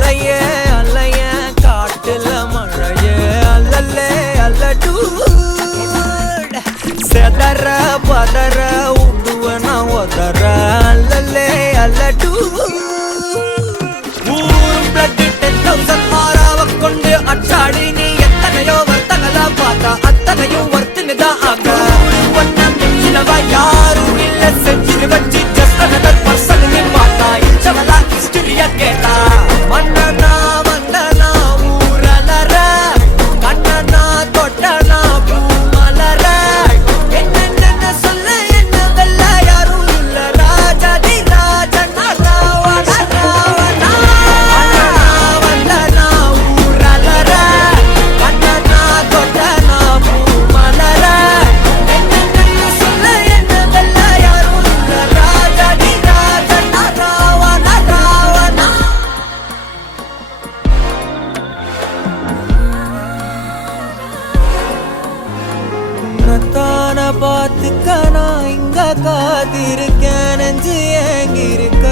அலையே அலைய காட்டுல மழையே அல்லல்லே அல்லடூ செதற பதற உடுவனா ஒதற அல்லல்லே அல்லடூ ஊர் பிளட் 10,000 மாறாவ கொண்டு அச்சாடி நீ எத்தனையோ வர்த்தங்களா பார்த்தா அத்தனையும் வர்த்தினுதான் ஆக ஒன்னம் சிலவா யாரும் இல்ல செஞ்சு வச்சு just another person நீ பார்த்தா இச்சவலா ஹிஸ்டரியா கேட்டா மன்னனா வந்தனா ஊரலற கண்ணனா தொட்டனா பூமலற என்ன சொல்ல என்ன வெல்ல யாரும் இல்ல ராஜாதி ராஜனா ராவண ராவணா வந்தனா ஊரலற கண்ணனா தொட்டனா பூமலற என்ன சொல்ல என்ன வெல்ல யாரும் இல்ல ராஜாதி ராஜனா ராவண ராவணா உன்னத்தான பார்த்துக்க நான் இங்க காத்திருக்கேன் நெஞ்சு ஏங்கிருக்க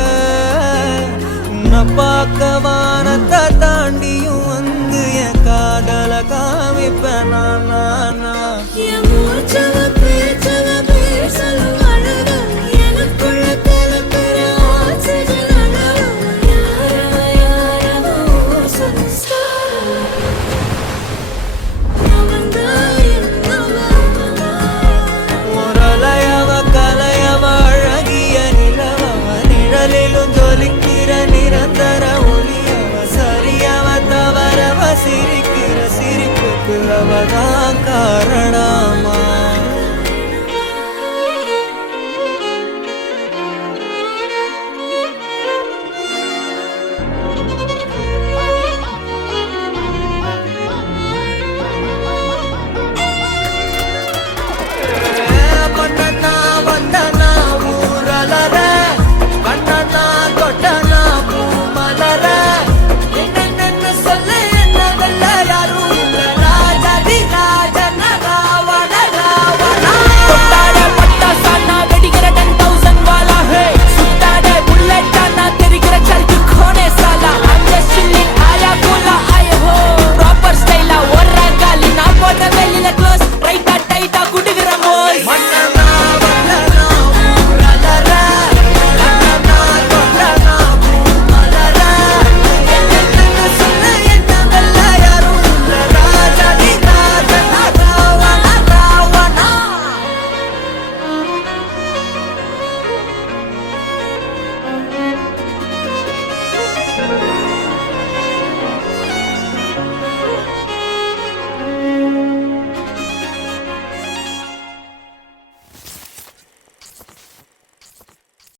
உன்னை பார்க்க வானத்தை தாண்டியும் வந்து என் காதல காமிப்பேன் நான் என் மூச்சவ பேச்சவ பேசலும் அழகு எனக்குள்ள கலக்கிற ஆக்சிஜன் அளவு யாரவ ஒரு ஸ்டார் முரளையவ கலையவ அழகிய நிலவவ நிழலிலும் ஜொலிக்கிற நிரந்தர ஒளியவ சரியவ தவறவ சிரிக்கிற சிரிப்புக்கு அவதான் காரணமா